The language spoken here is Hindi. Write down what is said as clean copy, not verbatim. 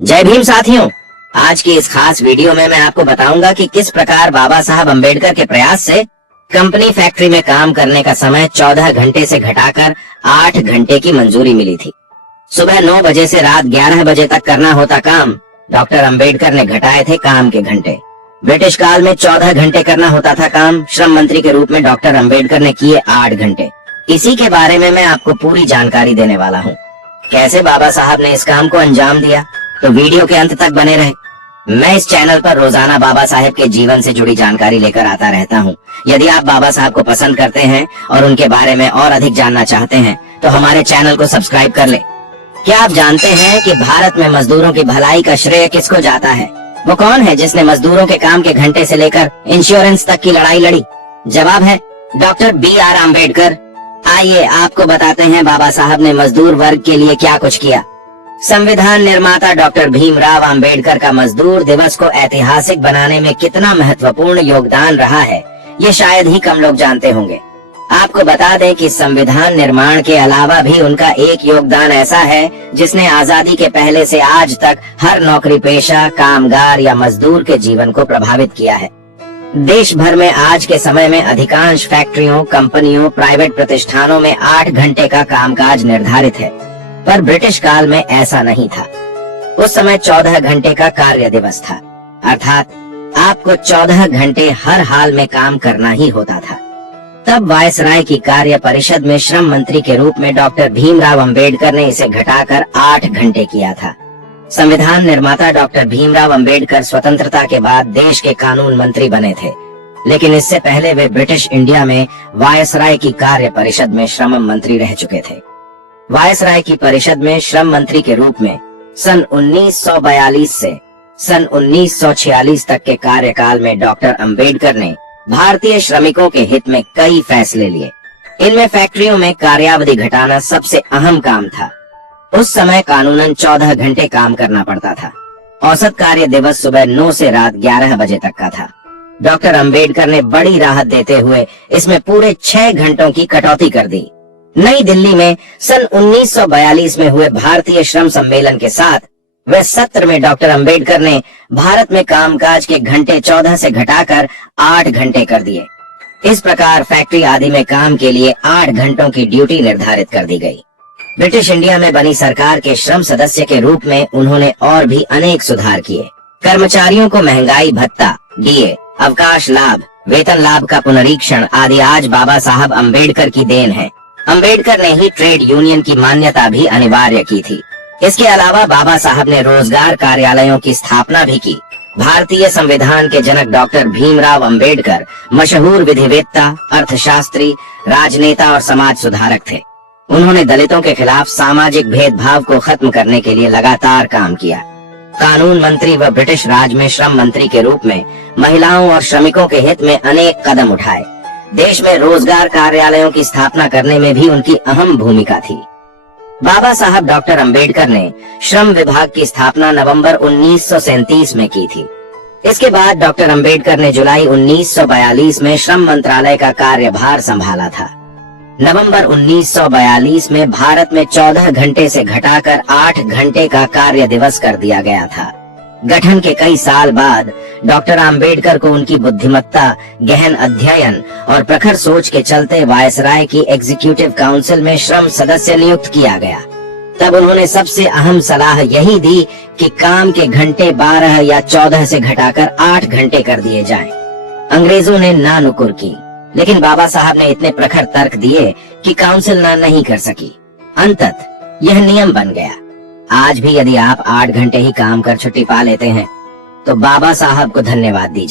जय भीम साथियों। आज की इस खास वीडियो में मैं आपको बताऊंगा कि किस प्रकार बाबा साहब अम्बेडकर के प्रयास से कंपनी फैक्ट्री में काम करने का समय 14 घंटे से घटाकर 8 घंटे की मंजूरी मिली थी। सुबह 9 बजे से रात 11 बजे तक करना होता काम, डॉक्टर अम्बेडकर ने घटाए थे काम के घंटे। ब्रिटिश काल में 14 घंटे करना होता था काम, श्रम मंत्री के रूप में डॉक्टर अम्बेडकर ने किए 8 घंटे। इसी के बारे में मैं आपको पूरी जानकारी देने वाला हूँ। कैसे बाबा साहब ने इस काम को अंजाम दिया, तो वीडियो के अंत तक बने रहे। मैं इस चैनल पर रोजाना बाबा साहब के जीवन से जुड़ी जानकारी लेकर आता रहता हूँ। यदि आप बाबा साहब को पसंद करते हैं और उनके बारे में और अधिक जानना चाहते हैं तो हमारे चैनल को सब्सक्राइब कर ले। क्या आप जानते हैं कि भारत में मजदूरों की भलाई का श्रेय किसको जाता है? वो कौन है जिसने मजदूरों के काम के घंटे से लेकर इंश्योरेंस तक की लड़ाई लड़ी? जवाब है डॉक्टर BR अम्बेडकर। आइए आपको बताते हैं बाबा साहब ने मजदूर वर्ग के लिए क्या कुछ किया। संविधान निर्माता डॉक्टर भीमराव अम्बेडकर का मजदूर दिवस को ऐतिहासिक बनाने में कितना महत्वपूर्ण योगदान रहा है, ये शायद ही कम लोग जानते होंगे। आपको बता दें कि संविधान निर्माण के अलावा भी उनका एक योगदान ऐसा है जिसने आजादी के पहले से आज तक हर नौकरी पेशा, कामगार या मजदूर के जीवन को प्रभावित किया है। देश भर में आज के समय में अधिकांश फैक्ट्रियों, कंपनियों, प्राइवेट प्रतिष्ठानों में 8 घंटे का कामकाज निर्धारित है, पर ब्रिटिश काल में ऐसा नहीं था। उस समय 14 घंटे का कार्य दिवस था, अर्थात आपको 14 घंटे हर हाल में काम करना ही होता था। तब वायसराय की कार्य परिषद में श्रम मंत्री के रूप में डॉक्टर भीमराव अम्बेडकर ने इसे घटाकर 8 घंटे किया था। संविधान निर्माता डॉक्टर भीमराव अम्बेडकर स्वतंत्रता के बाद देश के कानून मंत्री बने थे, लेकिन इससे पहले वे ब्रिटिश इंडिया में वायसराय की कार्य परिषद में श्रम मंत्री रह चुके थे। वायसराय की परिषद में श्रम मंत्री के रूप में सन 1942 से सन 1946 तक के कार्यकाल में डॉक्टर अम्बेडकर ने भारतीय श्रमिकों के हित में कई फैसले लिए। इनमें फैक्ट्रियों में कार्यावधि घटाना सबसे अहम काम था। उस समय कानूनन 14 घंटे काम करना पड़ता था। औसत कार्य दिवस सुबह 9 से रात 11 बजे तक का था। डॉक्टर अम्बेडकर ने बड़ी राहत देते हुए इसमें पूरे 6 घंटों की कटौती कर दी। नई दिल्ली में सन 1942 में हुए भारतीय श्रम सम्मेलन के साथ वह सत्र में डॉक्टर अम्बेडकर ने भारत में कामकाज के घंटे 14 से घटाकर 8 घंटे कर दिए। इस प्रकार फैक्ट्री आदि में काम के लिए 8 घंटों की ड्यूटी निर्धारित कर दी गई। ब्रिटिश इंडिया में बनी सरकार के श्रम सदस्य के रूप में उन्होंने और भी अनेक सुधार किए। कर्मचारियों को महंगाई भत्ता, DA, अवकाश लाभ, वेतन लाभ का पुनरीक्षण आदि आज बाबा साहब अम्बेडकर की देन है। अम्बेडकर ने ही ट्रेड यूनियन की मान्यता भी अनिवार्य की थी। इसके अलावा बाबा साहब ने रोजगार कार्यालयों की स्थापना भी की। भारतीय संविधान के जनक डॉक्टर भीमराव अम्बेडकर मशहूर विधिवेत्ता, अर्थशास्त्री, राजनेता और समाज सुधारक थे। उन्होंने दलितों के खिलाफ सामाजिक भेदभाव को खत्म करने के लिए लगातार काम किया। कानून मंत्री व ब्रिटिश राज में श्रम मंत्री के रूप में महिलाओं और श्रमिकों के हित में अनेक कदम उठाए। देश में रोजगार कार्यालयों की स्थापना करने में भी उनकी अहम भूमिका थी। बाबा साहब डॉक्टर अम्बेडकर ने श्रम विभाग की स्थापना नवंबर 1937 में की थी। इसके बाद डॉक्टर अम्बेडकर ने जुलाई 1942 में श्रम मंत्रालय का कार्यभार संभाला था। नवंबर 1942 में भारत में 14 घंटे से घटाकर 8 घंटे का कार्य दिवस कर दिया गया था। गठन के कई साल बाद डॉक्टर अम्बेडकर को उनकी बुद्धिमत्ता, गहन अध्ययन और प्रखर सोच के चलते वायसराय की एग्जीक्यूटिव काउंसिल में श्रम सदस्य नियुक्त किया गया। तब उन्होंने सबसे अहम सलाह यही दी कि काम के घंटे 12 या 14 से घटाकर 8 घंटे कर दिए जाएं। अंग्रेजों ने ना नुकुर की, लेकिन बाबा साहब ने इतने प्रखर तर्क दिए कि काउंसिल ना नहीं कर सकी। अंततः यह नियम बन गया। आज भी यदि आप 8 घंटे ही काम कर छुट्टी पा लेते हैं तो बाबा साहब को धन्यवाद दीजिए।